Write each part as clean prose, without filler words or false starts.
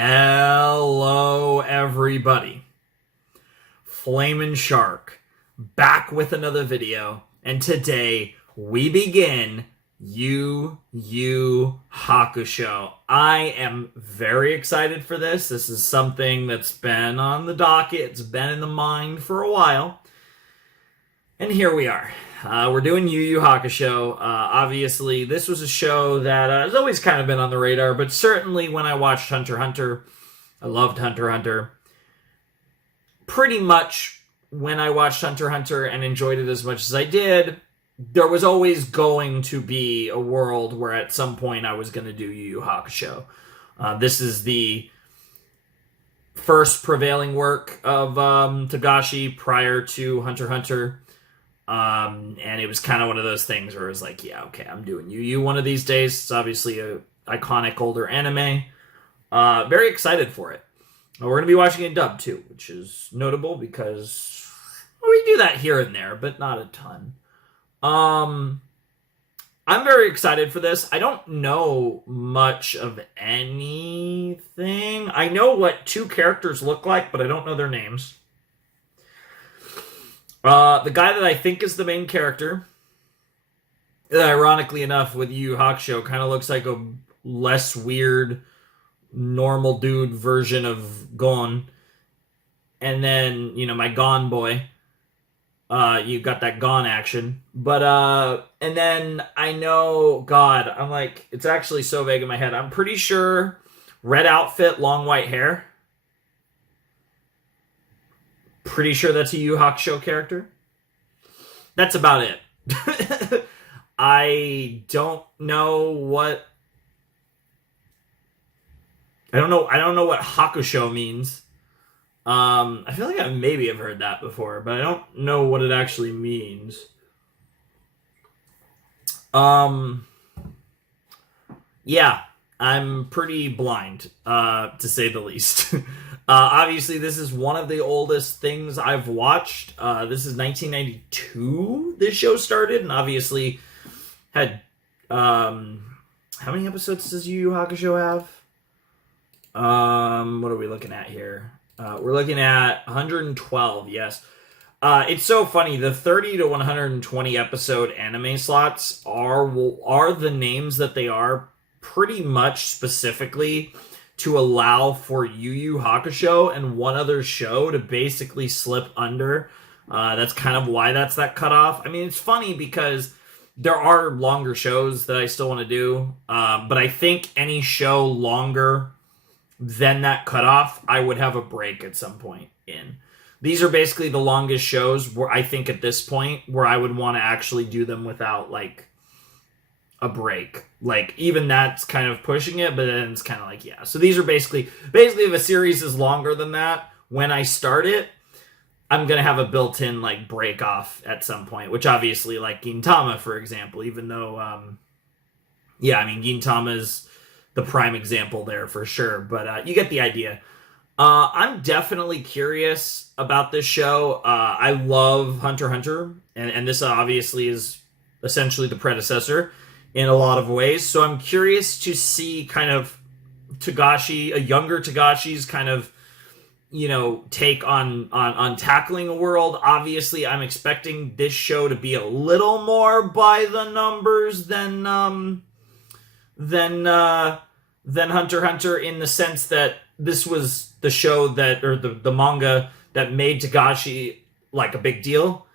Hello, everybody. Flamin' Shark, back with another video, and today we begin Yu Yu Hakusho. I am very excited for this. This is something that's been on the docket. It's been in the mind for a while. And here we are. We're doing Yu Yu Hakusho. Obviously, this was a show that has always kind of been on the radar, but certainly when I watched Hunter x Hunter, I loved Hunter x Hunter. Pretty much when I watched Hunter x Hunter and enjoyed it as much as I did, there was always going to be a world where at some point I was going to do Yu Yu Hakusho. This is the first prevailing work of Togashi prior to Hunter x Hunter. And it was kind of one of those things where it was like, yeah, okay, I'm doing Yu Yu one of these days. It's obviously a iconic older anime. Very excited for it. We're going to be watching it dubbed too, which is notable because we do that here and there, but not a ton. I'm very excited for this. I don't know much of anything. I know what two characters look like, but I don't know their names. The guy that I think is the main character, ironically enough, with Yu Yu Hakusho, kind of looks like a less weird, normal dude version of Gon. And then, my Gon boy. You got that Gon action. But, and then I know, God, I'm like, it's actually so vague in my head. I'm pretty sure red outfit, long white hair. Pretty sure that's a Yu Yu Hakusho character. That's about it. I don't know what what Hakusho means. I feel like I maybe have heard that before, but I don't know what it actually means. Yeah, I'm pretty blind, to say the least. Obviously, this is one of the oldest things I've watched. This is 1992, this show started, and obviously had, how many episodes does Yu Yu Hakusho have? What are we looking at here? We're looking at 112, yes. It's so funny, the 30 to 120 episode anime slots are the names that they are pretty much specifically to allow for Yu Yu Hakusho and one other show to basically slip under. That's kind of why that's that cutoff. I mean, it's funny because there are longer shows that I still want to do, but I think any show longer than that cutoff, I would have a break at some point in. These are basically the longest shows where I think at this point where I would want to actually do them without like a break. Like, even that's kind of pushing it, but then it's kind of like, yeah. So these are basically if a series is longer than that, when I start it, I'm going to have a built-in, like, break off at some point, which obviously, like, Gintama, for example, even though, Gintama is the prime example there for sure, but you get the idea. I'm definitely curious about this show. I love Hunter x Hunter, and this obviously is essentially the predecessor in a lot of ways. So I'm curious to see kind of Togashi, a younger Togashi's kind of, take on tackling a world. Obviously, I'm expecting this show to be a little more by the numbers than Hunter x Hunter, in the sense that this was the show that, or the manga that made Togashi like a big deal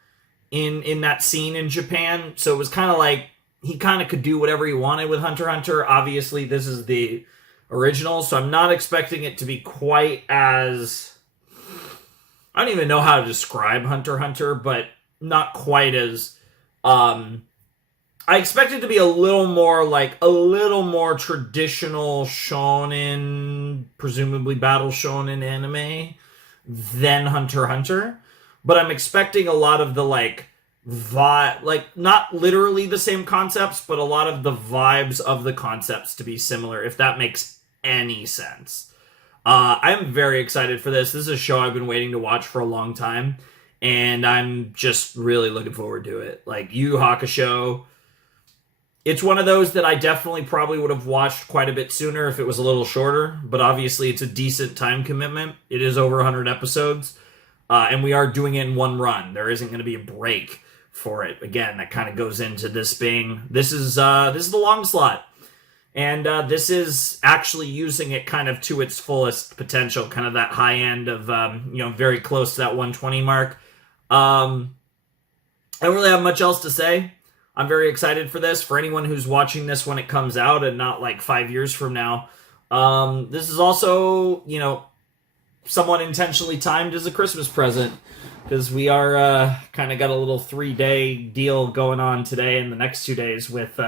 in that scene in Japan. So it was kind of like, he kind of could do whatever he wanted with Hunter x Hunter. Obviously, this is the original, so I'm not expecting it to be quite as... I don't even know how to describe Hunter x Hunter, but not quite as... I expect it to be a little more traditional shonen, presumably battle shonen anime than Hunter x Hunter. But I'm expecting a lot of the, not literally the same concepts, but a lot of the vibes of the concepts to be similar, if that makes any sense. I'm very excited for this. This is a show I've been waiting to watch for a long time, and I'm just really looking forward to it. Like, Yu Yu Hakusho, It's one of those that I definitely probably would have watched quite a bit sooner if it was a little shorter, but obviously it's a decent time commitment. It is over 100 episodes, and we are doing it in one run. There isn't going to be a break for it. Again, that kind of goes into this being, this is the long slot. And this is actually using it kind of to its fullest potential, kind of that high end of, very close to that 120 mark. I don't really have much else to say. I'm very excited for this. For anyone who's watching this when it comes out and not like 5 years from now, this is also, somewhat intentionally timed as a Christmas present, because we are kind of got a little 3-day deal going on today and the next 2 days with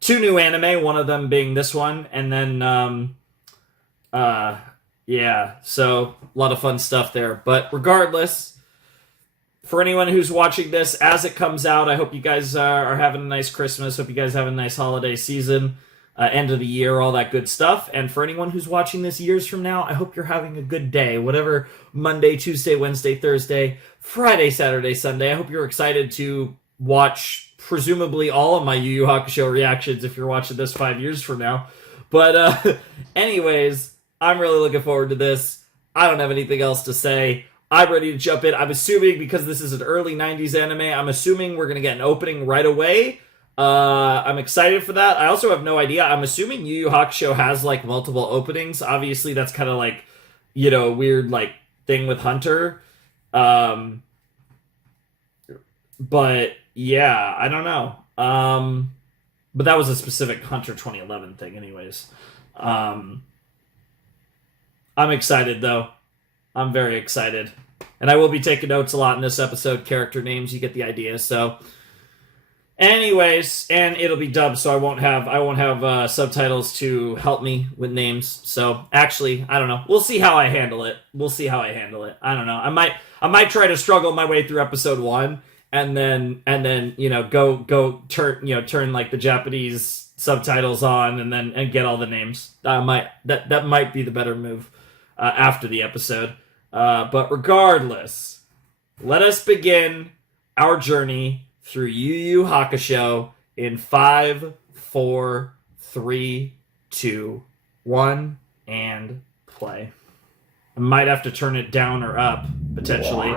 2 new anime, one of them being this one, and then, so a lot of fun stuff there. But regardless, for anyone who's watching this as it comes out, I hope you guys are having a nice Christmas. Hope you guys have a nice holiday season, end of the year, all that good stuff. And for anyone who's watching this years from now, I hope you're having a good day. Whatever Monday, Tuesday, Wednesday, Thursday, Friday, Saturday, Sunday. I hope you're excited to watch presumably all of my Yu Yu Hakusho reactions if you're watching this 5 years from now. But anyways, I'm really looking forward to this. I don't have anything else to say. I'm ready to jump in. I'm assuming, because this is an early 90s anime, I'm assuming we're going to get an opening right away. I'm excited for that. I also have no idea. I'm assuming Yu Yu Hakusho has, like, multiple openings. Obviously, that's kind of like, weird, like, thing with Hunter. But, yeah, I don't know. But that was a specific Hunter 2011 thing anyways. I'm excited, though. I'm very excited. And I will be taking notes a lot in this episode. Character names, you get the idea. So, anyways, and it'll be dubbed, so I won't have subtitles to help me with names. So, actually, I don't know. We'll see how I handle it. I don't know. I might try to struggle my way through episode 1, and then go turn like the Japanese subtitles on, and get all the names. That might be the better move after the episode. But regardless, let us begin our journey through Yu Yu Hakusho in 5, 4, 3, 2, 1, and play. I might have to turn it down or up, potentially.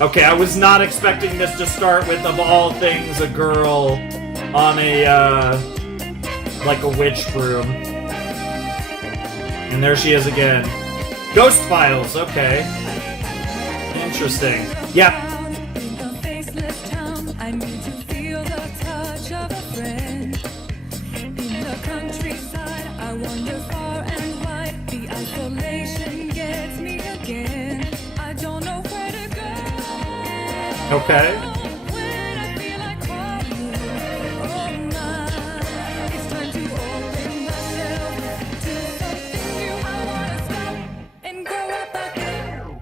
Okay, I was not expecting this to start with, of all things, a girl on like a witch broom. And there she is again. Ghost Files, okay. Interesting. Yep. Okay.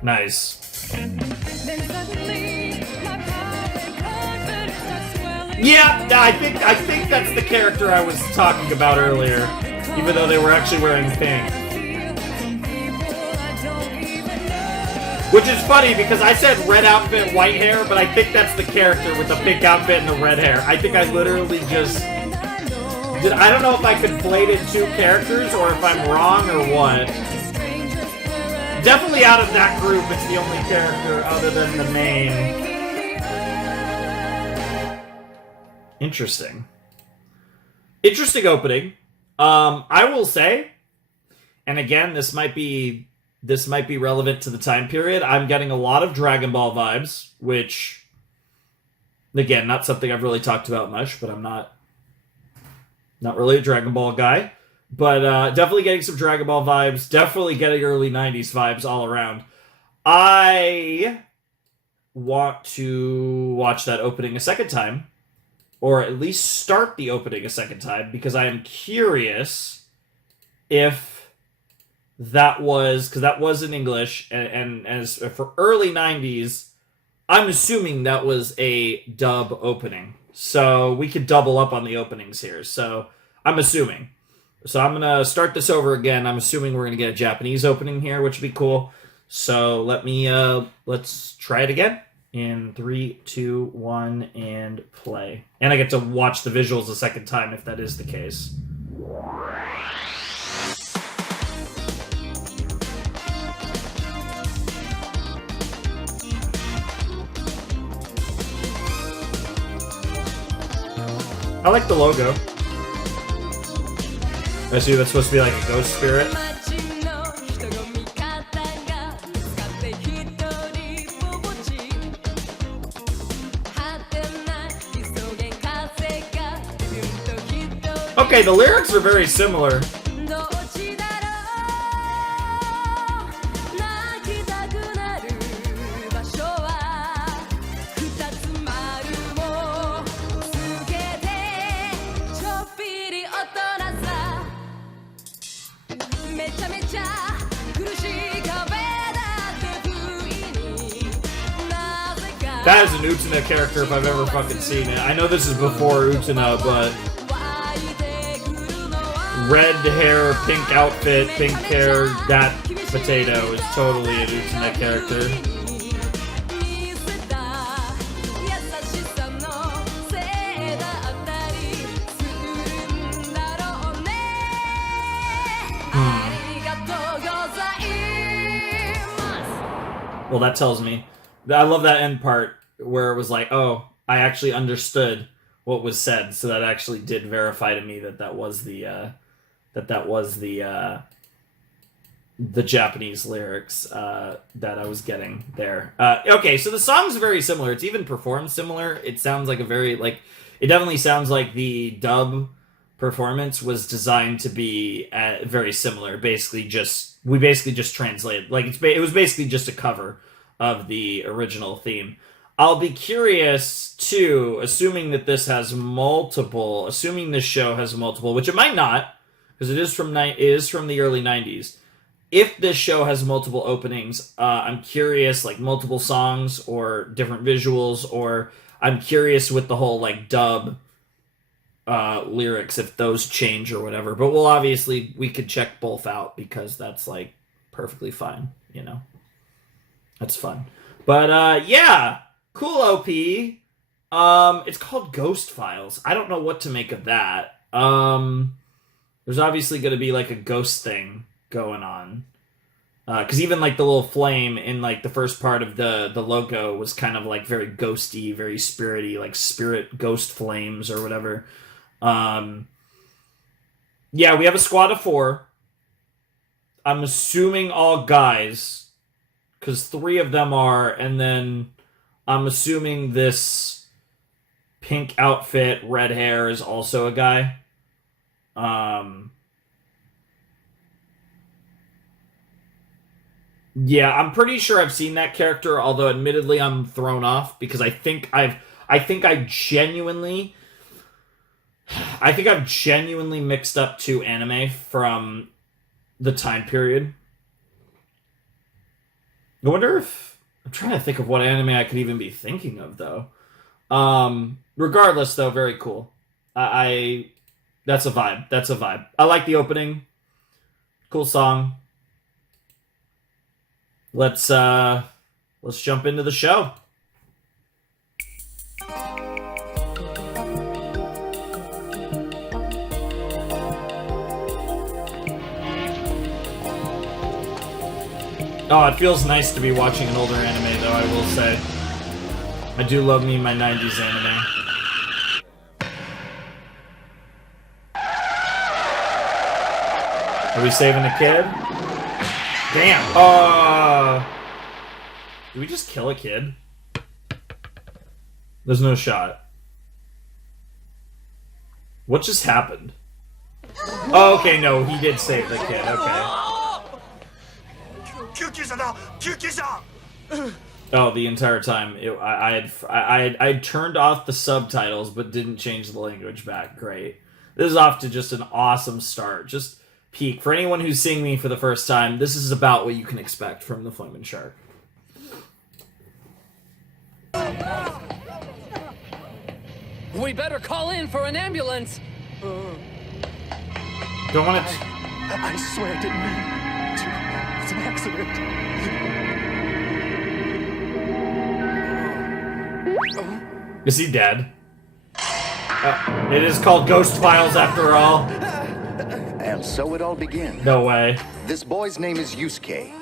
Nice. Yeah, I think that's the character I was talking about earlier, even though they were actually wearing pink. Which is funny, because I said red outfit, white hair, but I think that's the character with the pink outfit and the red hair. I think I literally just... I don't know if I conflated 2 characters, or if I'm wrong, or what. Definitely out of that group, it's the only character other than the main. Interesting. Interesting opening. I will say, and again, this might be relevant to the time period, I'm getting a lot of Dragon Ball vibes, which, again, not something I've really talked about much, but I'm not really a Dragon Ball guy. But definitely getting some Dragon Ball vibes. Definitely getting early 90s vibes all around. I want to watch that opening a second time. Or at least start the opening a second time. Because I am curious if that was... Because that was in English. And as for early 90s, I'm assuming that was a dub opening. So we could double up on the openings here. So I'm assuming... So I'm going to start this over again. I'm assuming we're going to get a Japanese opening here, which would be cool. So let's try it again. In 3, 2, 1, and play. And I get to watch the visuals a second time if that is the case. I like the logo. I see that's supposed to be like a ghost spirit. Okay, the lyrics are very similar. That is an Utena character if I've ever fucking seen it. I know this is before Utena, but red hair, pink outfit, pink hair, that potato is totally an Utena character. Well, that tells me. I love that end part where it was like, oh, I actually understood what was said, so that actually did verify to me that that was the Japanese lyrics that I was getting there. Okay, so the song's very similar. It's even performed similar. It sounds like a very it definitely sounds like the dub performance was designed to be very similar. We basically just translated, it was basically just a cover of the original theme. I'll be curious too, assuming this show has multiple, which it might not, because it is from the early 90s. If this show has multiple openings, I'm curious, like multiple songs or different visuals, or I'm curious with the whole dub lyrics, if those change or whatever. But we could check both out, because that's perfectly fine, That's fun. But yeah, cool OP. It's called Ghost Files. I don't know what to make of that. There's obviously going to be a ghost thing going on. Because even the little flame in the first part of the logo was kind of very ghosty, very spirity, spirit ghost flames or whatever. Yeah, we have a squad of 4. I'm assuming all guys, because 3 of them are, and then I'm assuming this pink outfit, red hair is also a guy. Yeah, I'm pretty sure I've seen that character, although admittedly I'm thrown off, because I think I've genuinely mixed up 2 anime from the time period. I wonder if... I'm trying to think of what anime I could even be thinking of, though. Regardless, though, very cool. That's a vibe. I like the opening. Cool song. Let's jump into the show. Oh, it feels nice to be watching an older anime, though, I will say. I do love me my 90s anime. Are we saving the kid? Damn! Did we just kill a kid? There's no shot. What just happened? Oh, okay, no, he did save the kid, okay. Oh, the entire time I had turned off the subtitles but didn't change the language back. Great. This is off to just an awesome start. Just peak. For anyone who's seeing me for the first time, this is about what you can expect from the Flaming Shark. We better call in for an ambulance. Don't want to... I swear I didn't mean to. It's an accident. Is he dead? It is called Ghost Files after all. And so it all begins. No way. This boy's name is Yusuke.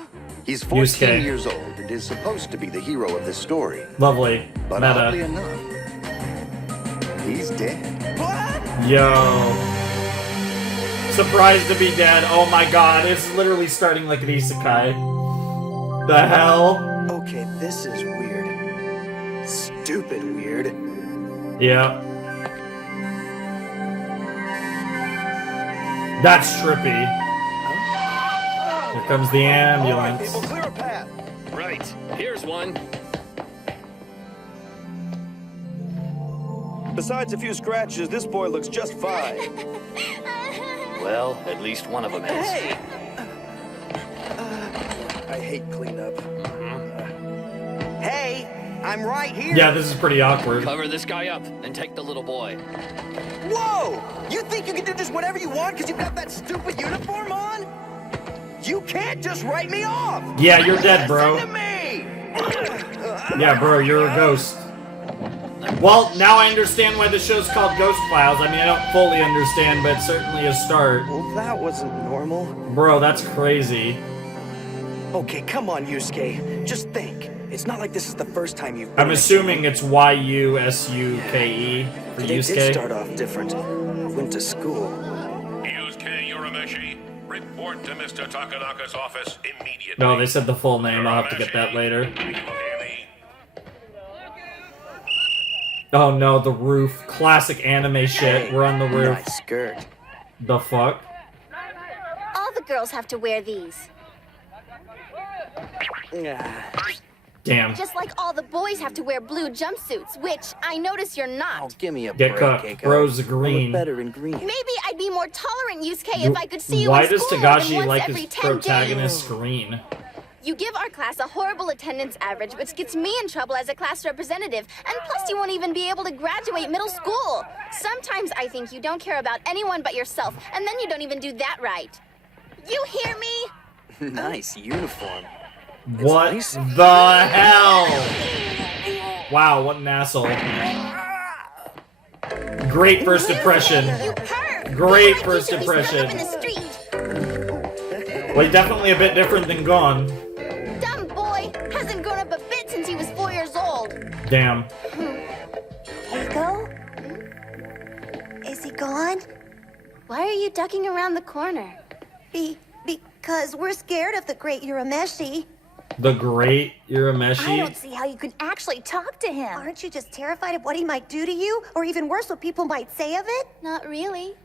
He's 14 Yusuke. years old and is supposed to be the hero of this story. Lovely. But oddly Meta. enough, he's dead. Yo. Surprised to be dead. Oh my god. It's literally starting like an isekai. The hell? Okay, this is weird. Stupid weird. Yeah. That's trippy. Here comes the ambulance. People, clear a path. Right. Here's one. Besides a few scratches, this boy looks just fine. Well, at least one of them is. Hey! I hate cleanup. Hey, I'm right here. Yeah, this is pretty awkward. Cover this guy up and take the little boy. Whoa! You think you can do just whatever you want because you've got that stupid uniform on? You can't just write me off! Yeah, you're dead, bro. Listen to me! Yeah, bro, you're a ghost. Well, now I understand why the show's called Ghost Files. I mean, I don't fully understand, but it's certainly a start. Well, that wasn't normal. Bro, that's crazy. Okay, come on, Yusuke. Just think. It's not like this is the first time you've been I'm assuming it's Y-U-S-U-K-E for They did Yusuke. start off different. Went to school. Yusuke Urameshi, report to Mr. Takanaka's office immediately. No, they said the full name. I'll have to get that later. Do you hear me? Oh no, the roof. Classic anime shit. We're on the roof. Nice skirt. The fuck? All the girls have to wear these. Damn. Just like all the boys have to wear blue jumpsuits, which I notice you're Oh, not. give me a Get break, cooked. Keiko. Bros I green. look better in green. Maybe I'd be more tolerant, Yusuke, if I could see you Why in does school more than Tagashi once like every his 10 protagonist days. green? You give our class a horrible attendance average, which gets me in trouble as a class representative, and plus you won't even be able to graduate middle school. Sometimes I think you don't care about anyone but yourself, and then you don't even do that right. You hear me? Nice uniform. What nice. the hell? Wow, what an asshole. Great first impression. You perv! Great Like first you should be stuck impression. up in the street. Well, definitely a bit different than Gone. Dumb boy hasn't grown up a bit since he was 4 years old. Damn. Keiko? Is he gone? Why are you ducking around the corner? Because we're scared of the great Urameshi. The great I Urameshi. don't see how you can actually talk to him. Aren't you just terrified of what he might do to you? Or even worse, what people might say of it? Not really.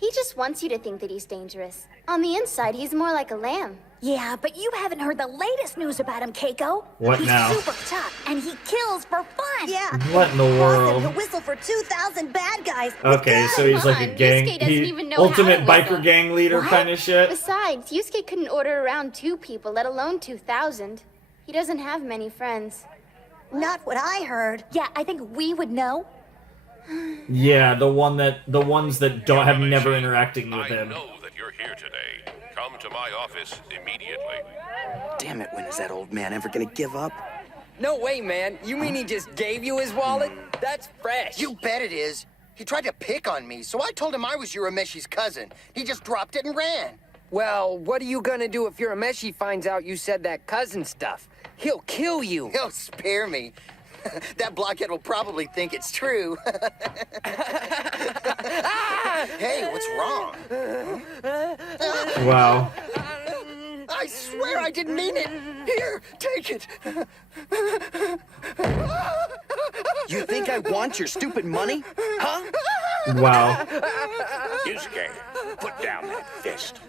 He just wants you to think that he's dangerous. On the inside, he's more like a lamb. Yeah, but you haven't heard the latest news about him, Keiko. What He's now? super tough, and he kills for fun. Yeah. What in the Awesome. world? He'll whistle for 2,000 bad guys. Okay, so he's like a Come on, gang, Yusuke doesn't even know how ultimate to biker whistle. gang leader What? kind of shit. Besides, Yusuke couldn't order around 2 people, let alone 2,000. He doesn't have many friends. Not what I heard. Yeah, I think we would know. Yeah, the ones that don't have never interacting with I him. know that you're here today. Come to my office immediately. Damn it, when is that old man ever gonna give up? No way, man. You mean he just gave you his wallet? That's fresh. You bet it is. He tried to pick on me, so I told him I was Urameshi's cousin. He just dropped it and ran. Well, what are you gonna do if Urameshi finds out you said that cousin stuff? He'll kill you. He'll spare me. That blockhead will probably think it's true. Hey, what's wrong? Wow. I swear I didn't mean it. Here, take it. You think I want your stupid money? Huh? Wow. Yusuke, put down that fist.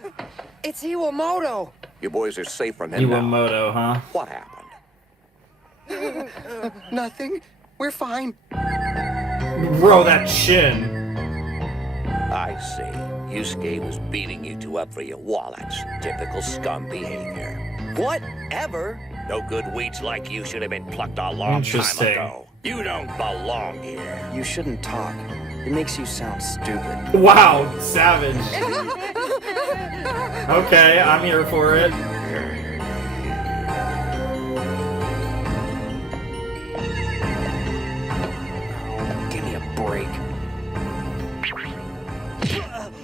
It's Iwamoto. You boys are safe from him now. Iwamoto, huh? What happened? Nothing. We're fine. Bro, that shin. I see. Yusuke was beating you two up for your wallets. Typical scum behavior. Whatever. No good weeds like you should have been plucked a long time Interesting. ago. You don't belong here. You shouldn't talk. It makes you sound stupid. Wow, savage. Okay, I'm here for it.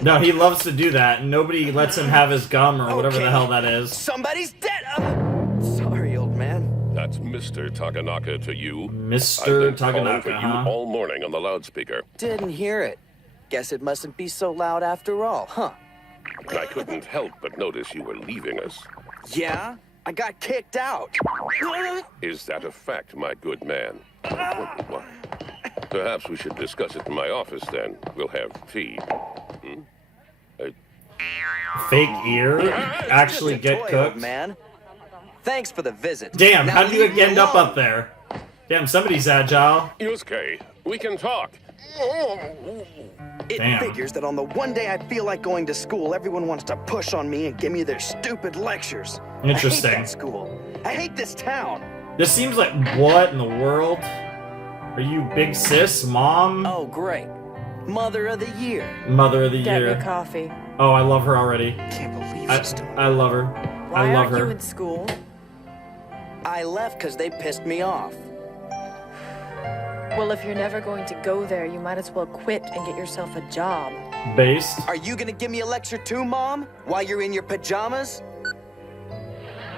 No, he loves to do that, and nobody lets him have his gum or whatever the hell that is. Somebody's dead. Sorry, old man. That's Mr. Takanaka to you. Mr. I've been calling Takanaka, for you huh? all morning on the loudspeaker. Didn't hear it. Guess it mustn't be so loud after all, huh? I couldn't help but notice you were leaving us. Yeah? I got kicked out. Is that a fact, my good man? Perhaps we should discuss it in my office then. We'll have tea. Fake ear? Actually get Toy, cooked? old man. Thanks for the visit. Damn, Now how did you leave me end up alone. up there? Damn, somebody's agile. Yusuke, we can talk. It Damn. figures that on the one day I feel like going to school, everyone wants to push on me and give me their stupid lectures. Interesting. I hate that school. I hate this town. This seems like, what in the world? Are you big sis, mom? Oh, great. Mother of the year. Mother of the Get year. me coffee. Oh, I love her already. Can't believe I, she's still... I love her. Why I love aren't her. you in school? I left because they pissed me off. Well, if you're never going to go there, you might as well quit and get yourself a job. Based? Are you gonna give me a lecture too, Mom? While you're in your pajamas?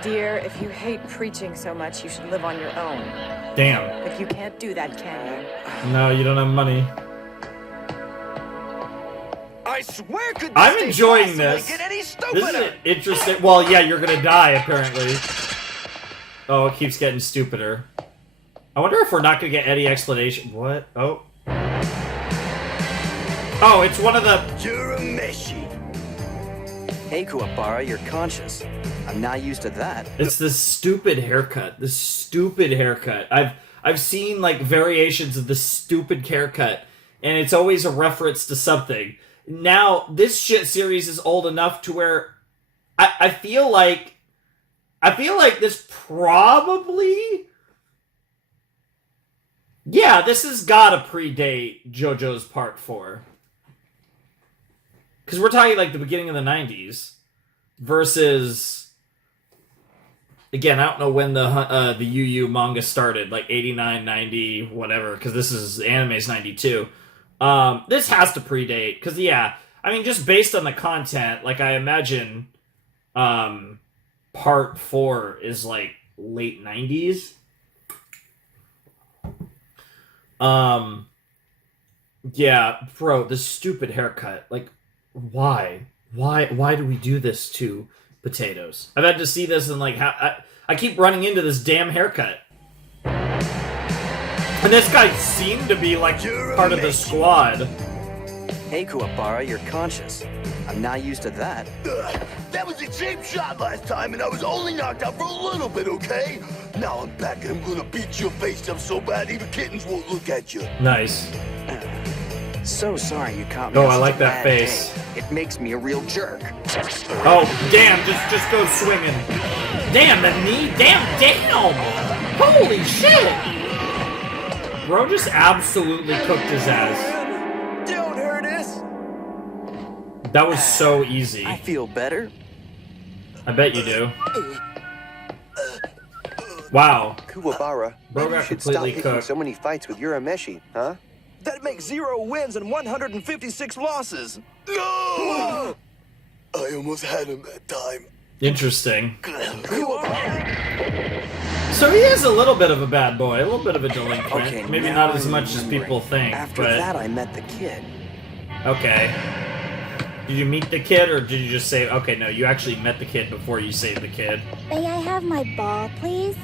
Dear, if you hate preaching so much, you should live on your own. Damn. But you can't do that, can you? No, you don't have money. I swear, could this I'm day enjoying possibly this. get any This stupider? is interesting. Well, yeah, you're gonna die, apparently. Oh, it keeps getting stupider. I wonder if we're not gonna get any explanation. What? Oh. Oh, it's one of the... You're a meshy. Hey, Kuwabara, you're conscious. I'm not used to that. It's this stupid haircut. This stupid haircut. I've seen, like, variations of this stupid haircut, and it's always a reference to something. Now, this shit series is old enough to where I feel like this probably... Yeah, this has gotta predate JoJo's Part 4. Because we're talking, like, the beginning of the 90s versus... Again, I don't know when the Yu Yu manga started, like 89, 90, whatever, because this is anime's 92. This has to predate, because, yeah, I mean, just based on the content, like, I imagine Part 4 is, like, late 90s. Yeah, bro, this stupid haircut, like, why? Why do we do this to potatoes? I've had to see this and, like, I keep running into this damn haircut. And this guy seemed to be, like, part of the squad. Hey, Kuwabara, you're conscious. I'm not used to that. That was a cheap shot last time, and I was only knocked out for a little bit, okay? Now I'm back, and I'm gonna beat your face up so bad even kittens won't look at you. Nice. So sorry you caught me. Oh, on I such like a that bad face. day. It makes me a real jerk. Oh, damn, just go swinging. Damn, the knee, damn. Holy shit. Bro just absolutely cooked his ass. Don't hurt us. That was so easy. I feel better. I bet you do. Wow. Kuwabara, Bro maybe you got should stop completely picking cooked. so many fights with Urameshi, huh? That makes 0 wins and 156 losses. No! I almost had him that time. Interesting. So he is a little bit of a bad boy, a little bit of a delinquent. Okay, Maybe now not as I'm much as remembering. people think, After but... that, I met the kid. Okay. Did you meet the kid, or did you just say... Okay, no, you actually met the kid before you saved the kid. May I have my ball, please?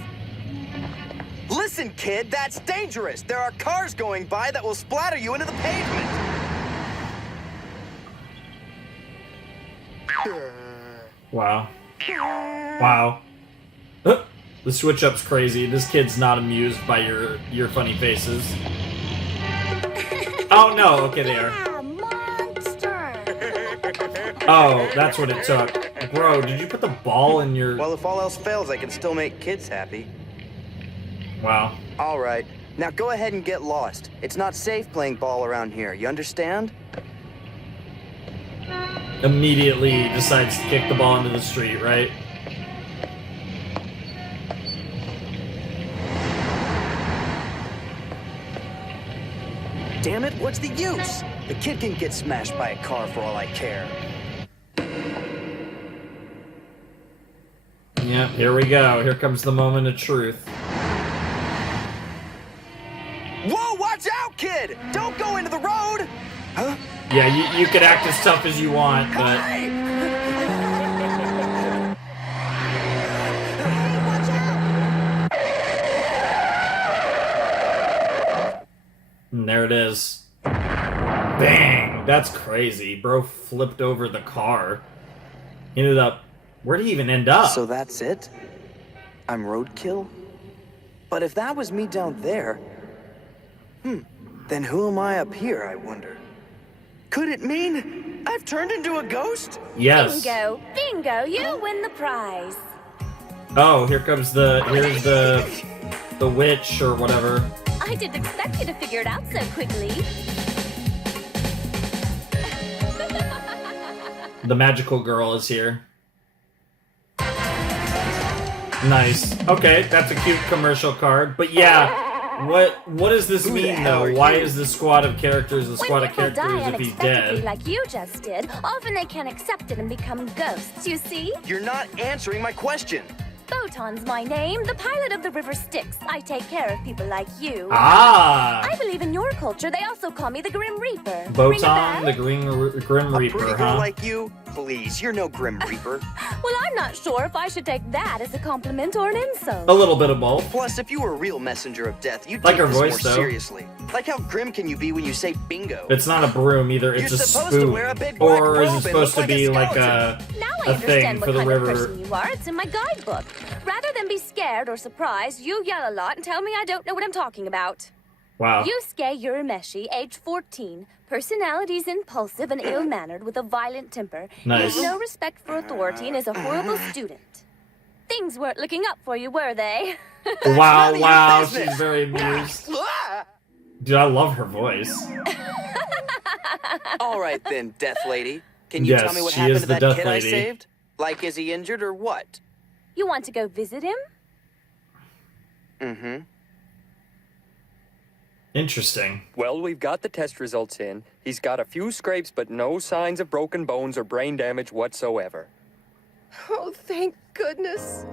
Listen, kid, that's dangerous. There are cars going by that will splatter you into the pavement. Wow. Wow. The switch-up's crazy. This kid's not amused by your funny faces. Oh, no. Okay, they are. Oh, that's what it took. Bro, did you put the ball in your... Well, if all else fails, I can still make kids happy. Wow. All right. Now go ahead and get lost. It's not safe playing ball around here. You understand? Immediately decides to kick the ball into the street, right? Damn it, what what's the use? The kid can get smashed by a car for all I care. Yeah, here we go. Here comes the moment of truth. Whoa, watch out, kid! Don't go into the road! Huh? Yeah, you could act as tough as you want, but... And there it is. Bang! That's crazy. Bro flipped over the car. He ended up... Where'd he even end up? So that's it? I'm roadkill? But if that was me down there... then who am I up here, I wonder? Could it mean I've turned into a ghost? Yes. Bingo! Bingo! You win the prize! Oh, here comes here's the witch or whatever. I didn't expect you to figure it out so quickly. The magical girl is here. Nice. Okay, that's a cute commercial card. But yeah, what does this mean though? Why is the squad of characters the squad of characters if he's dead? Like you just did, often they can't accept it and become ghosts, you see? You're not answering my question. Photon's my name, the pilot of the river Styx. I take care of people like you. Ah! I believe in your culture, they also call me the Grim Reaper. Botan, the Grim Reaper, Pretty huh? girl like you? Please, you're no Grim Reaper. Well, I'm not sure if I should take that as a compliment or an insult. A little bit of both. Plus, if you were a real messenger of death, you'd Like take her this voice, more though. seriously. Like how grim can you be when you say bingo? It's not a broom either, it's You're a supposed to spoon. wear a big black Or is robe it and supposed look to be like Now I a thing understand for what the kind of river? person you are. It's in my guidebook. Rather than be scared or surprised, you yell a lot and tell me I don't know what I'm talking about. Wow. Yusuke Urameshi, age 14. Personality's impulsive and ill-mannered with a violent temper. Nice. He has no respect for authority and is a horrible student. Things weren't looking up for you, were they? Wow, she's very amused. Dude, I love her voice. All right then, Death Lady. Can you Yes, tell me what she happened is to the that Death kid Lady. I saved? Like, is he injured or what? You want to go visit him? Mm-hmm. Interesting. Well, we've got the test results in. He's got a few scrapes, but no signs of broken bones or brain damage whatsoever. Oh, thank goodness.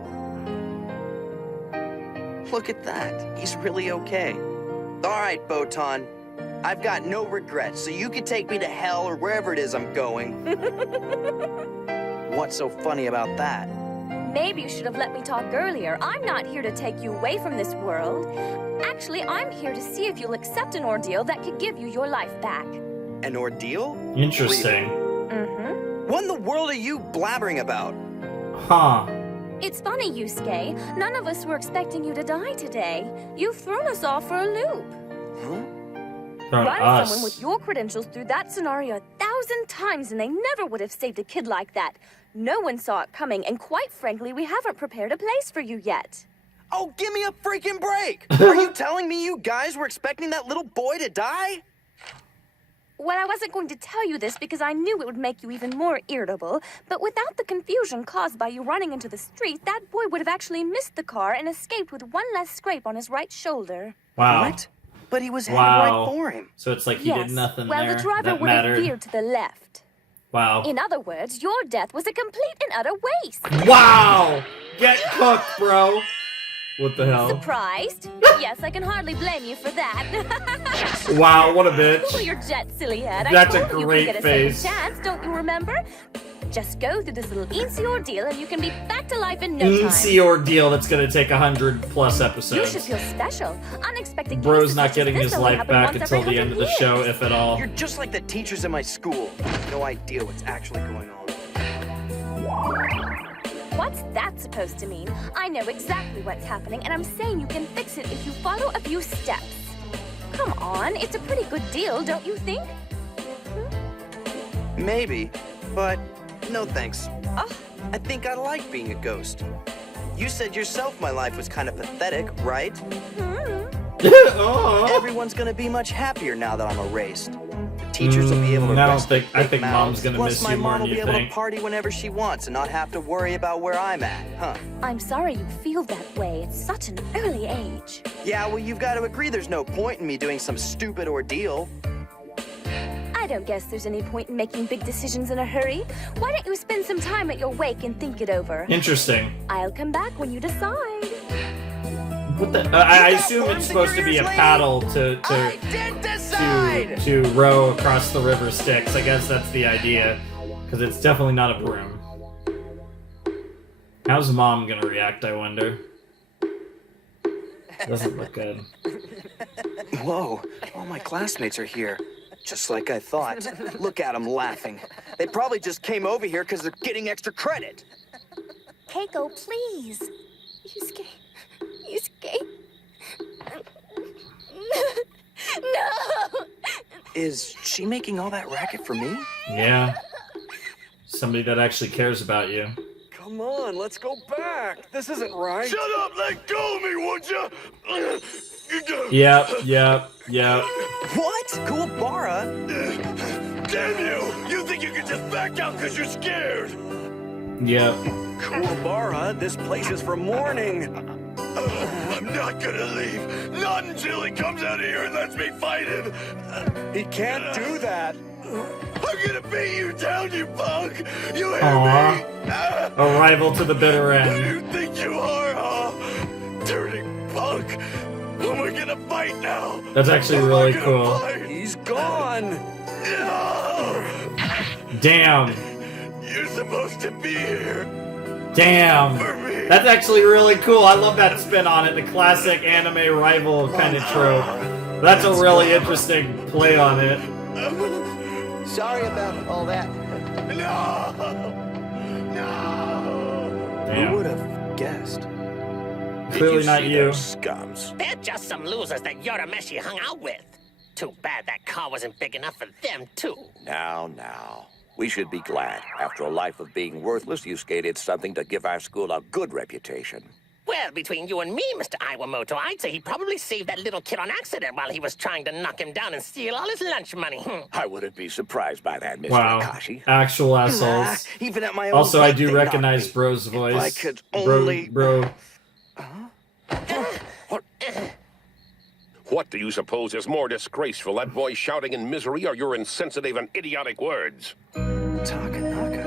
Look at that. He's really okay. All right, Botan. I've got no regrets, so you can take me to hell or wherever it is I'm going. What's so funny about that? Maybe you should have let me talk earlier. I'm not here to take you away from this world. Actually, I'm here to see if you'll accept an ordeal that could give you your life back. An ordeal? Interesting. Mm-hmm. What in the world are you blabbering about? Huh. It's funny, Yusuke. None of us were expecting you to die today. You've thrown us all for a loop. Huh? From Run us. someone with your credentials through that scenario 1,000 times and they never would have saved a kid like that. No one saw it coming, and quite frankly, we haven't prepared a place for you yet. Oh, give me a freaking break! Are you telling me you guys were expecting that little boy to die? Well, I wasn't going to tell you this because I knew it would make you even more irritable, but without the confusion caused by you running into the street, that boy would have actually missed the car and escaped with one less scrape on his right shoulder. Wow. What? But he was heading Wow. right for him. So it's like he Yes. did nothing Well, there the driver that would mattered. have veered to the left. Wow. In other words, your death was a complete and utter waste. Wow! Get cooked, bro! What the hell? Surprised? Yes, I can hardly blame you for that. Wow, what a bitch. Cool your jet, silly head. That's I a told you great could get face. a second chance, don't you remember? Just go through this little easy ordeal and you can be back to life in no time. Easy ordeal that's gonna take 100+ You episodes. should feel special. Unexpected Bro's cases not such as getting this his only life happen back once until every the end of the 100 show, years. if at all. You're just like the teachers in my school. No idea what's actually going on. What's that supposed to mean? I know exactly what's happening, and I'm saying you can fix it if you follow a few steps. Come on, it's a pretty good deal, don't you think? Maybe, but no thanks. Oh. I think I like being a ghost. You said yourself my life was kind of pathetic, right? Oh. Everyone's gonna be much happier now that I'm erased. The teachers will be able to I don't rest think. their I think big mom's mouths. gonna Plus, miss my you more mom than will be you able think. to party whenever she wants and not have to worry about where I'm at, huh? I'm sorry you feel that way. It's such an early age. Yeah, well, you've got to agree there's no point in me doing some stupid ordeal. don't guess there's any point in making big decisions in a hurry. Why don't you spend some time at your wake and think it over? Interesting. I'll come back when you decide. What the? I assume it's supposed to be a paddle to row across the river Styx. I guess that's the idea, because it's definitely not a broom. How's Mom gonna react, I wonder? Doesn't look good. Whoa, all my classmates are here. Just like I thought. Look at them laughing. They probably just came over here because they're getting extra credit. Keiko, please. Yusuke. No! Is she making all that racket for me? Yeah. Somebody that actually cares about you. Come on, let's go back. This isn't right. Shut up! Let go of me, would ya? Yep. What? Kuwabara? Damn you! You think you can just back out because you're scared? Yep. Kuwabara, this place is for mourning. I'm not gonna leave. Not until he comes out of here and lets me fight him. He can't do that. I'm gonna beat you down, you punk! You hear Aww. me? A rival to the bitter Who end. do you think you are, huh? Dirty punk! Who am I gonna fight now? That's actually really cool. He's gone. No! Damn. You're supposed to be here. Damn. That's actually really cool. I love that spin on it. The classic anime rival kind of trope. That's a really interesting play on it. Sorry about all that. No! Who Damn. would have guessed? Clearly not you. Scums. They're just some losers that Yorameshi hung out with. Too bad that car wasn't big enough for them, too. Now. We should be glad. After a life of being worthless, Yusuke did something to give our school a good reputation. Well, between you and me, Mr. Iwamoto, I'd say he probably saved that little kid on accident while he was trying to knock him down and steal all his lunch money. I wouldn't be surprised by that, Mr. Wow. Akashi. Actual assholes. Even at my own Also, I club, do they recognize knock me. Bro's If I voice. could only... Bro. What do you suppose is more disgraceful, that boy shouting in misery or your insensitive and idiotic words? Takanaka.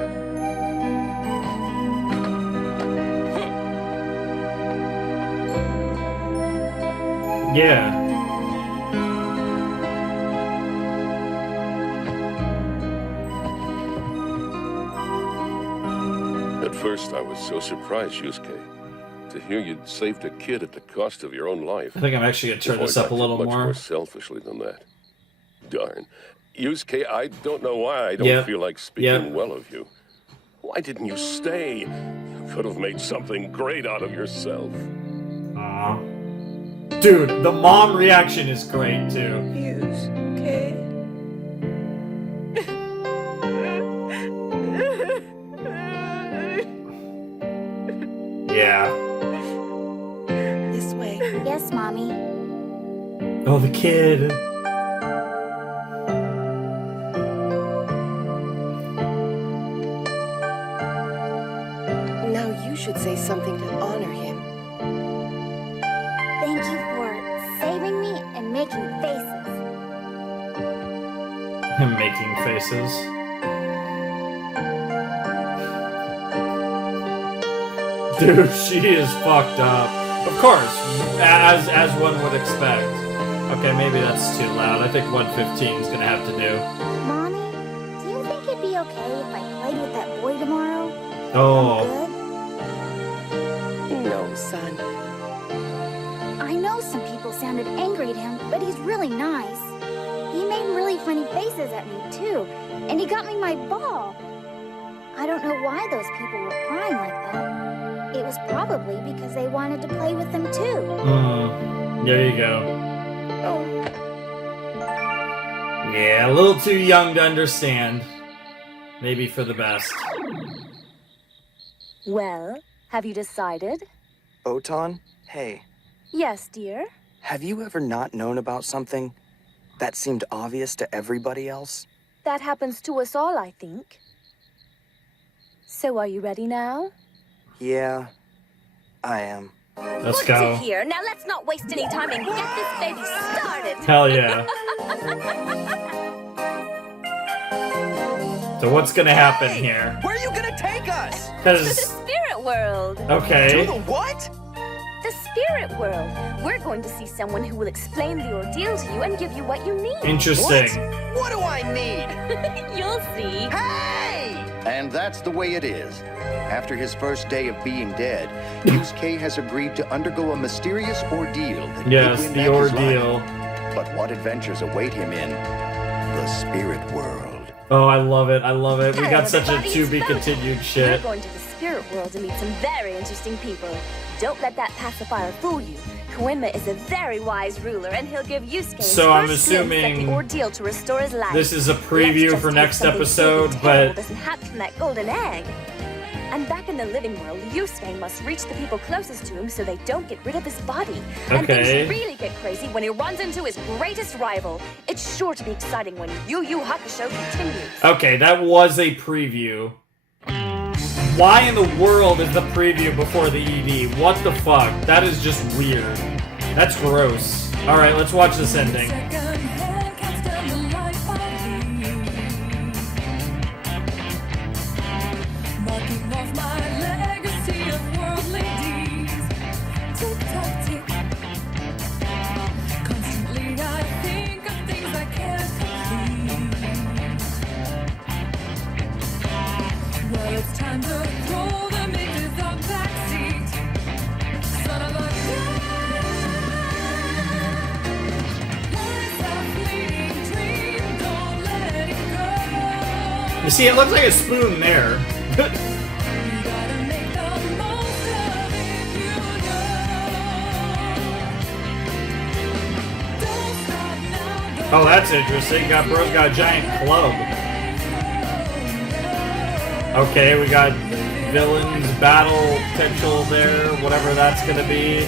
Yeah. At first, I was so surprised, Yusuke, to hear you'd saved a kid at the cost of your own life. I think I'm actually going to turn Boy, this up a acted little much more. selfishly than that. Darn. Yusuke, I don't know why I don't feel like speaking well of you. Why didn't you stay? You could have made something great out of yourself. Aw. Dude, the mom reaction is great, too. Yusuke. Yeah. This way. Yes, Mommy. Oh, the kid. Now you should say something to honor him. Thank you for saving me and making faces. Making faces. Dude, she is fucked up. Of course, as one would expect. Okay, maybe that's too loud. I think 115 is gonna have to do. Mommy, do you think it'd be okay if I played with that boy tomorrow? Oh. No, son. I know some people sounded angry at him, but he's really nice. He made really funny faces at me, too. And he got me my ball. I don't know why those people were crying like that. It was probably because they wanted to play with them, too. There you go. Oh. Yeah, a little too young to understand. Maybe for the best. Well, have you decided? Otan, hey, Yes, dear. have you ever not known about something that seemed obvious to everybody else? That happens to us all, I think. So are you ready now? Yeah, I am. Let's Good go. to hear. Now let's not waste any time and get this baby started. Hell yeah. So what's gonna happen here? Where are you gonna take us? To the spirit world. Okay. To the what? The spirit world. We're going to see someone who will explain the ordeal to you and give you what you need. Interesting. What do I need? You'll see. Hey! And that's the way it is. After his first day of being dead, Yusuke has agreed to undergo a mysterious ordeal that yes, could win the back his ordeal. life. But what adventures await him in the spirit world? Oh, I love it. I love it. We Hello, got such a everybody, to be it's Photo. continued We're shit. going to the spirit world to meet some very interesting people. Don't let that pacifier fool you. Koenma is a very wise ruler, and he'll give Yusuke his So I'm first glimpse at assuming the ordeal to restore his life. This is a Let's preview just for hope next something episode, big and terrible but doesn't hatch from that golden egg. And back in the living world, Yusuke must reach the people closest to him so they don't get rid of his body. And Okay. things really get crazy when he runs into his greatest rival. It's sure to be exciting when Yu Yu Hakusho continues. okay, that was a preview. Why in the world is the preview before the ED? What the fuck? That is just weird. That's gross. Alright, let's watch this ending. It's time to throw them into the backseat. Son of a gun. Life's a fleeting dream, don't let it go. You see, it looks like a spoon there. You gotta make the most of it, you know. Don't stop now, Oh, that's interesting. Bro's got a giant club. Okay, we got villains battle potential there, whatever that's gonna be.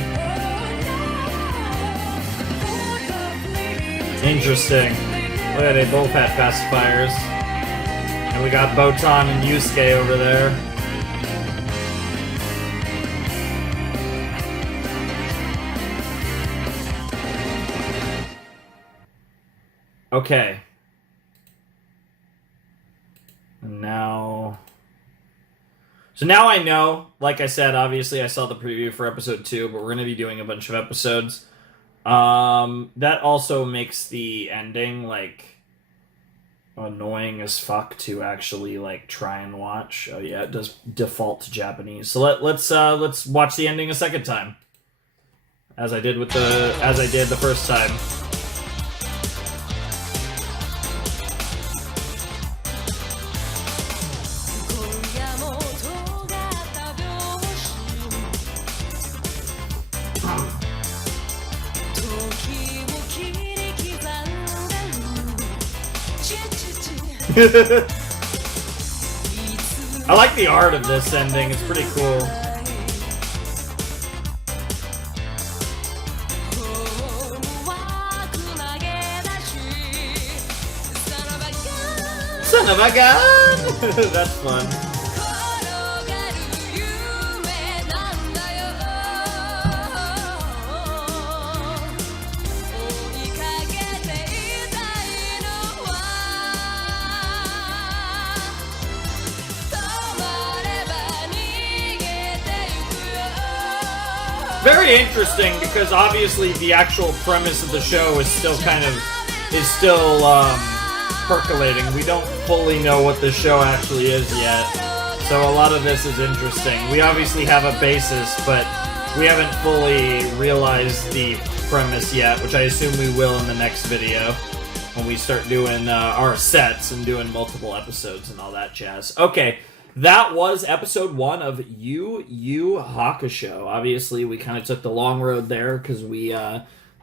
Interesting. Look at it, they both had pacifiers. And we got Botan and Yusuke over there. Okay. And now... So now I know, like I said, obviously I saw the preview for episode 2, but we're going to be doing a bunch of episodes. That also makes the ending, like, annoying as fuck to actually, like, try and watch. Oh yeah, it does default to Japanese. So let's watch the ending a second time. As I did the first time. I like the art of this ending, it's pretty cool. Son of a gun! That's fun. Very interesting because obviously the actual premise of the show is still percolating. We don't fully know what the show actually is yet. So a lot of this is interesting. We obviously have a basis, but we haven't fully realized the premise yet, which I assume we will in the next video when we start doing our sets and doing multiple episodes and all that jazz. Okay. That was episode 1 of Yu Yu Hakusho. Obviously, we kind of took the long road there because we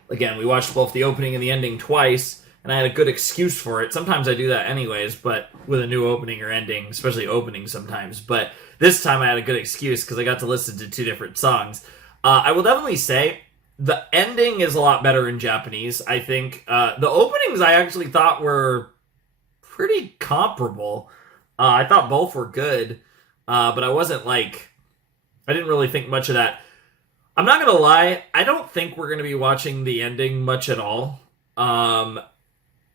watched both the opening and the ending twice, and I had a good excuse for it. Sometimes I do that anyways, but with a new opening or ending, especially opening sometimes. But this time I had a good excuse because I got to listen to 2 different songs. I will definitely say the ending is a lot better in Japanese, I think. The openings I actually thought were pretty comparable. I thought both were good, but I didn't really think much of that. I'm not gonna lie, I don't think we're gonna be watching the ending much at all.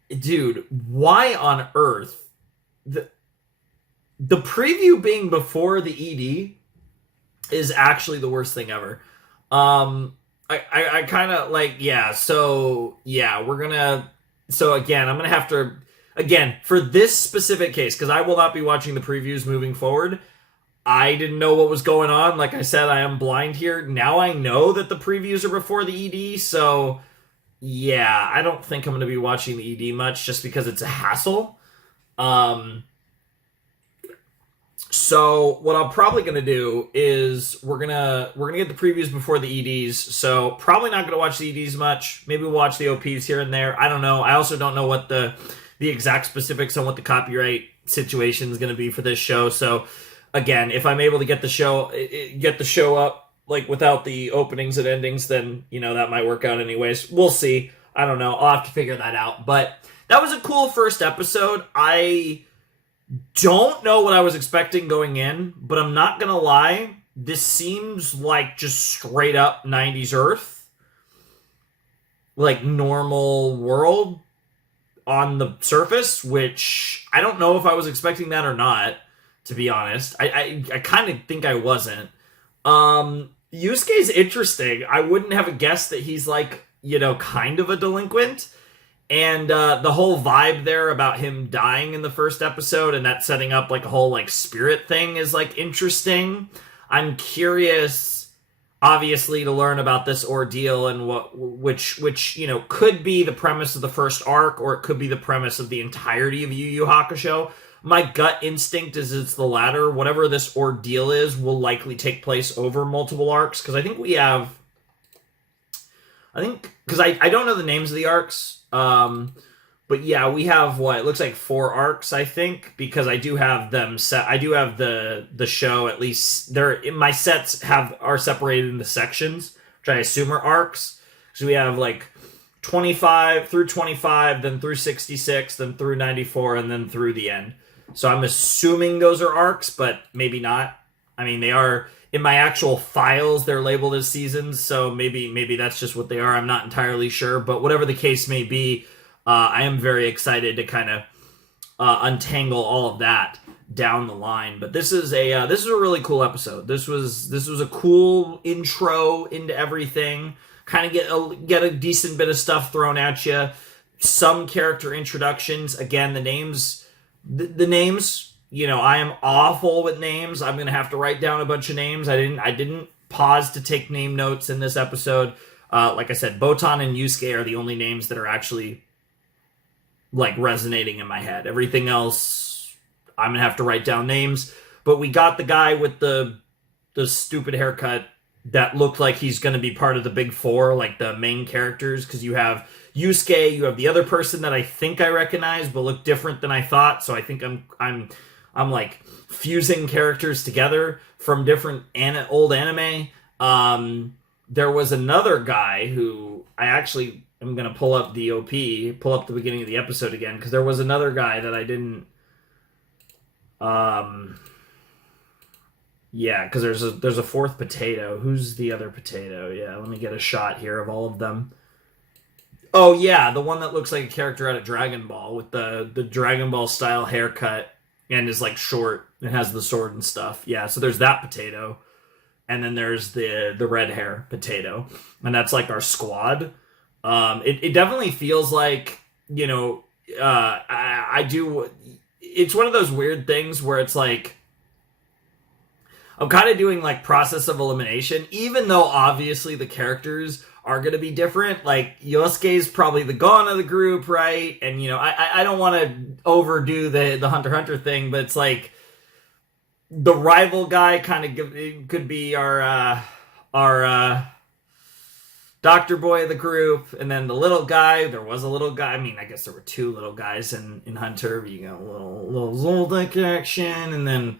Dude, why on earth? the preview being before the ED is actually the worst thing ever. I kind of like, yeah, so, yeah, we're gonna, so again, I'm gonna have to, again, for this specific case, because I will not be watching the previews moving forward, I didn't know what was going on. Like I said, I am blind here. Now I know that the previews are before the ED, so, yeah, I don't think I'm gonna be watching the ED much, just because it's a hassle. So what I'm probably gonna do is we're gonna get the previews before the EDs. So probably not gonna watch the EDs much. Maybe we'll watch the OPs here and there. I don't know. I also don't know what the exact specifics on what the copyright situation is gonna be for this show. So again, if I'm able to get the show up like without the openings and endings, then that might work out anyways. We'll see. I don't know. I'll have to figure that out. But that was a cool first episode. I don't know what I was expecting going in, but I'm not gonna lie, this seems like just straight up 90s Earth. Like normal world on the surface, which I don't know if I was expecting that or not, to be honest. I kind of think I wasn't. Yusuke's interesting. I wouldn't have guessed that he's like, kind of a delinquent. And the whole vibe there about him dying in the first episode and that setting up like a whole like spirit thing is like interesting. I'm curious, obviously, to learn about this ordeal and which could be the premise of the first arc, or it could be the premise of the entirety of Yu Yu Hakusho. My gut instinct is it's the latter. Whatever this ordeal is will likely take place over multiple arcs, because I think because I don't know the names of the arcs. But yeah, we have what it looks like 4 arcs, I think, because I do have them set. I do have the show, at least my sets are separated into sections, which I assume are arcs. So we have like 25 through 25, then through 66, then through 94, and then through the end. So I'm assuming those are arcs, but maybe not. I mean, they are in my actual files, they're labeled as seasons, so maybe that's just what they are. I'm not entirely sure, but whatever the case may be, I am very excited to kind of untangle all of that down the line. But this is a really cool episode. This was a cool intro into everything. Kind of get a decent bit of stuff thrown at you. Some character introductions. Again, the names. I am awful with names. I'm gonna have to write down a bunch of names. I didn't pause to take name notes in this episode. Like I said, Botan and Yusuke are the only names that are actually like resonating in my head. Everything else, I'm gonna have to write down names. But we got the guy with the stupid haircut that looked like he's gonna be part of the big 4, like the main characters, because you have Yusuke, you have the other person that I think I recognize but look different than I thought. So I think I'm like fusing characters together from different old anime. There was another guy who I actually am going to pull up the OP, pull up the beginning of the episode again, because there was another guy that I didn't. Yeah, because there's a 4th potato. Who's the other potato? Yeah, let me get a shot here of all of them. Oh yeah, the one that looks like a character out of Dragon Ball with the Dragon Ball style haircut. And is like short and has the sword and stuff. Yeah, so there's that potato. And then there's the red hair potato. And that's like our squad. It definitely feels like, I do. It's one of those weird things where it's like, I'm kind of doing like process of elimination, even though obviously the characters are going to be different. Like Yosuke's probably the Gon of the group, right? And I don't want to overdo the Hunter x Hunter thing, but it's like the rival guy kind of could be our doctor boy of the group, and then the little guy. There was a little guy. I mean, I guess there were 2 little guys in Hunter. You got a little Zoldyck action, and then.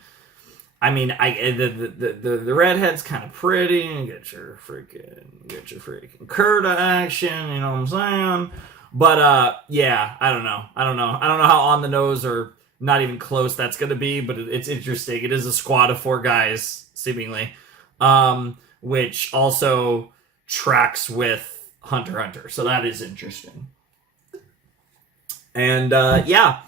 I mean, the redhead's kind of pretty. Get your freaking Kurta action. You know what I'm saying? But yeah, I don't know how on the nose or not even close that's gonna be. But it's interesting. It is a squad of 4 guys seemingly, which also tracks with Hunter x Hunter. So that is interesting. And yeah,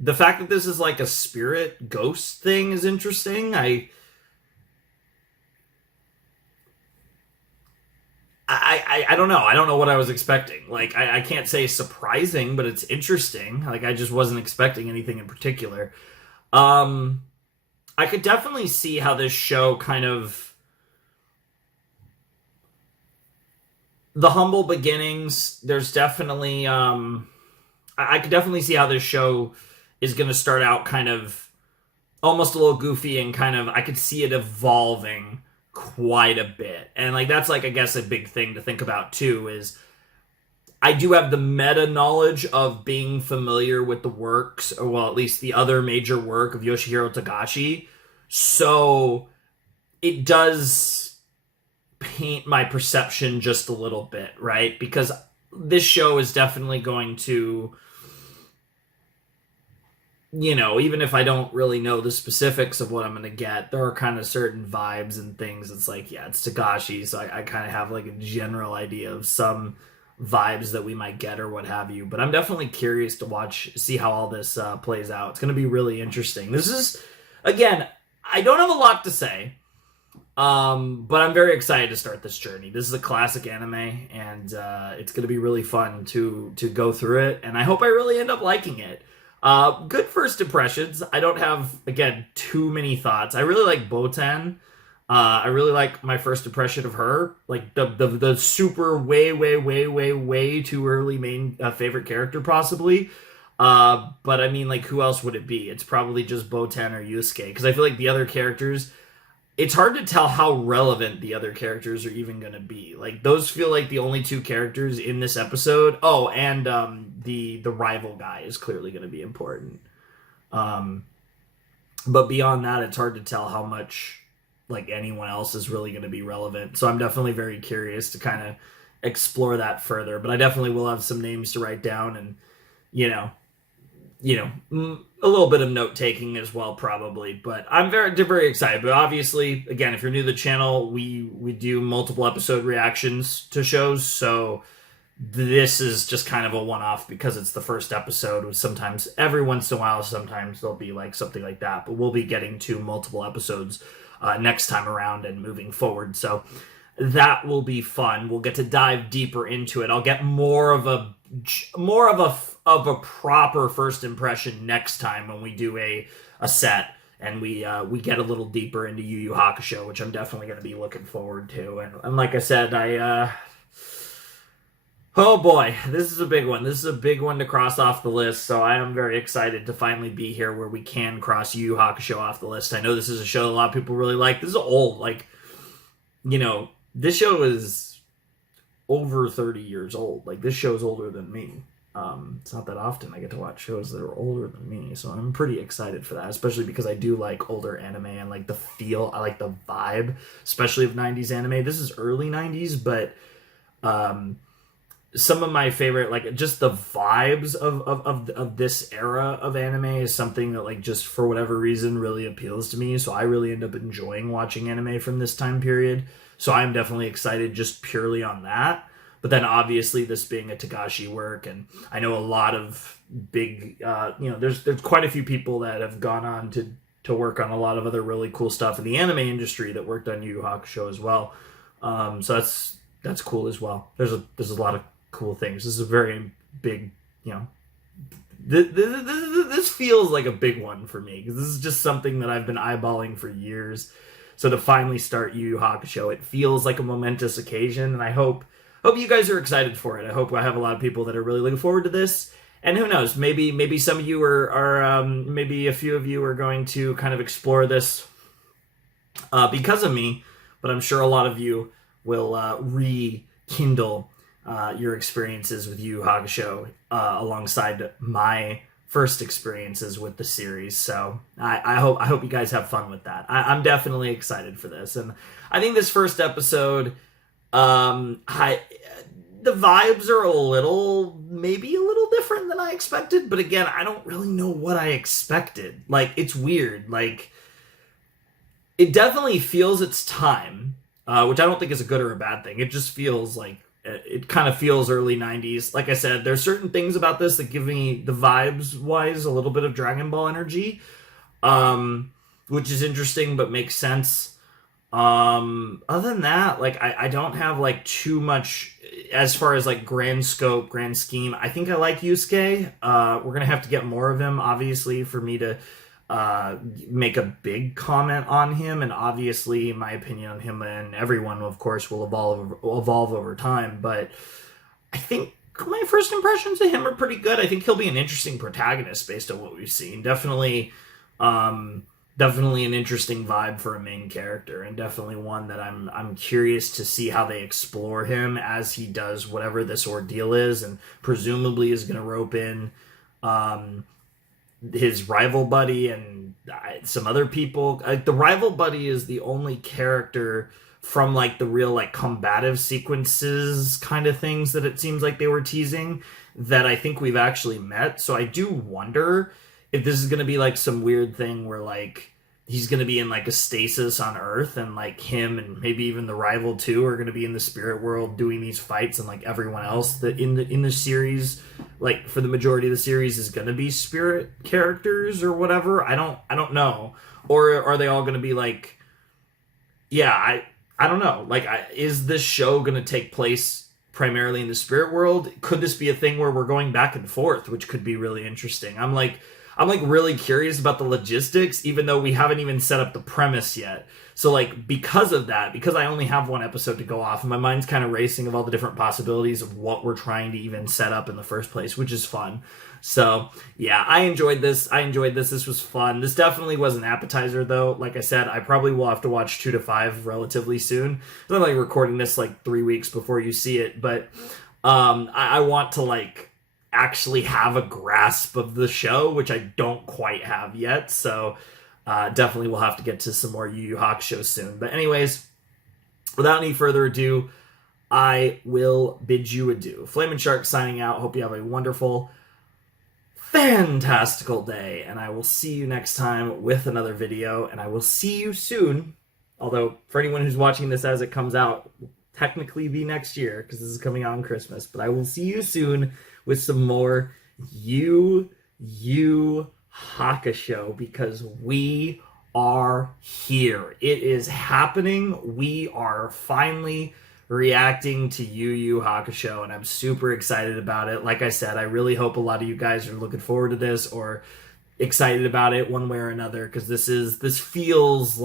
the fact that this is like a spirit ghost thing is interesting. I don't know. I don't know what I was expecting. Like, I can't say surprising, but it's interesting. Like, I just wasn't expecting anything in particular. I could definitely see how this show kind of... The humble beginnings, there's definitely... I could definitely see how this show is going to start out kind of almost a little goofy and kind of... I could see it evolving quite a bit. And like that's like I guess a big thing to think about too is I do have the meta knowledge of being familiar with the works, or well at least the other major work of Yoshihiro Togashi, so it does paint my perception just a little bit, right? Because this show is definitely going to, you know, even if I don't really know the specifics of what I'm going to get, there are kind of certain vibes and things. It's like, yeah, it's Togashi, so I kind of have like a general idea of some vibes that we might get or what have you. But I'm definitely curious to see how all this plays out. It's going to be really interesting. This is, again, I don't have a lot to say, but I'm very excited to start this journey. This is a classic anime, and it's going to be really fun to go through it, and I hope I really end up liking it. Good first impressions. I don't have, again, too many thoughts. I really like Botan. I really like my first impression of her. Like, the super way too early main favorite character, possibly. But, I mean, like, who else would it be? It's probably just Botan or Yusuke. Because I feel like the other characters... It's hard to tell how relevant the other characters are even going to be. Like, those feel like the only two characters in this episode. Oh, and the rival guy is clearly going to be important. But beyond that, it's hard to tell how much, like, anyone else is really going to be relevant. So I'm definitely very curious to kind of explore that further. But I definitely will have some names to write down and, you know, a little bit of note-taking as well, probably. But I'm very excited. But obviously, again, if you're new to the channel, we do multiple episode reactions to shows. So this is just kind of a one-off because it's the first episode. Sometimes, every once in a while, sometimes there'll be like something like that. But we'll be getting to multiple episodes next time around and moving forward. So that will be fun. We'll get to dive deeper into it. I'll get more of a proper first impression next time when we do a set and we get a little deeper into Yu Yu Hakusho, which I'm definitely going to be looking forward to. And like I said, oh boy, this is a big one. This is a big one to cross off the list, so I am very excited to finally be here where we can cross Yu Yu Hakusho off the list. I know this is a show a lot of people really like. This is old. Like, you know, this show is over 30 years old. Like, this show is older than me. It's not that often I get to watch shows that are older than me, so I'm pretty excited for that, especially because I do like older anime and like the feel, I like the vibe, especially of 90s anime. This is early 90s, but some of my favorite, like, just the vibes of this era of anime is something that, like, just for whatever reason really appeals to me, so I really end up enjoying watching anime from this time period, so I'm definitely excited just purely on that. But then obviously this being a Togashi work, and I know a lot of big, there's quite a few people that have gone on to work on a lot of other really cool stuff in the anime industry that worked on Yu Yu Hakusho as well. So that's cool as well. There's a lot of cool things. This is a very big, this feels like a big one for me because this is just something that I've been eyeballing for years. So to finally start Yu Yu Hakusho, it feels like a momentous occasion, and I hope you guys are excited for it. I hope I have a lot of people that are really looking forward to this. And who knows, maybe some of you are maybe a few of you are going to kind of explore this because of me, but I'm sure a lot of you will rekindle your experiences with Yu Yu Hakusho alongside my first experiences with the series. So I hope you guys have fun with that. I'm definitely excited for this. And I think this first episode... the vibes are maybe a little different than I expected, but again, I don't really know what I expected. Like, it's weird. Like, it definitely feels its time, which I don't think is a good or a bad thing. It just feels like it kind of feels early 90s. Like I said, there's certain things about this that give me the vibes wise a little bit of Dragon Ball energy, which is interesting but makes sense. Other than that, like I don't have like too much as far as like grand scope, grand scheme. I think I like Yusuke. We're gonna have to get more of him, obviously, for me to make a big comment on him, and obviously my opinion on him and everyone, of course, will evolve over time. But I think my first impressions of him are pretty good. I think he'll be an interesting protagonist based on what we've seen. Definitely an interesting vibe for a main character, and definitely one that I'm curious to see how they explore him as he does whatever this ordeal is, and presumably is going to rope in his rival buddy and some other people. The rival buddy is the only character from like the real like combative sequences kind of things that it seems like they were teasing that I think we've actually met. So I do wonder if this is going to be like some weird thing where like he's going to be in like a stasis on Earth, and like him and maybe even the rival too are going to be in the spirit world doing these fights, and like everyone else that in the series, like for the majority of the series, is going to be spirit characters or whatever. I don't know. Or are they all going to be like, yeah, I don't know. Like, is this show going to take place primarily in the spirit world? Could this be a thing where we're going back and forth, which could be really interesting? I'm really curious about the logistics, even though we haven't even set up the premise yet. So like, because of that, because I only have one episode to go off, and my mind's kind of racing of all the different possibilities of what we're trying to even set up in the first place, which is fun. So yeah, I enjoyed this. This was fun. This definitely was an appetizer though. Like I said, I probably will have to watch 2 to 5 relatively soon. I'm like recording this like 3 weeks before you see it, but I want to like actually have a grasp of the show, which I don't quite have yet. So definitely we'll have to get to some more Yu Yu Hakusho soon. But anyways, without any further ado, I will bid you adieu. Flamin' Shark signing out. Hope you have a wonderful, fantastical day, and I will see you next time with another video, and I will see you soon. Although, for anyone who's watching this as it comes out, will technically be next year, because this is coming out on Christmas. But I will see you soon with some more Yu Yu Hakusho, because we are here. It is happening. We are finally reacting to Yu Yu Hakusho, and I'm super excited about it. Like I said, I really hope a lot of you guys are looking forward to this or excited about it one way or another, because this feels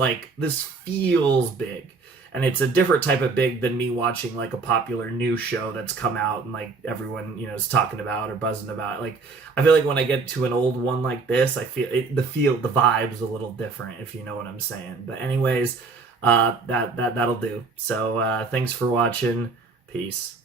big. And it's a different type of big than me watching like a popular new show that's come out and like everyone, is talking about or buzzing about. Like, I feel like when I get to an old one like this, I feel the vibe's a little different, if you know what I'm saying. But anyways, that'll do. So thanks for watching. Peace.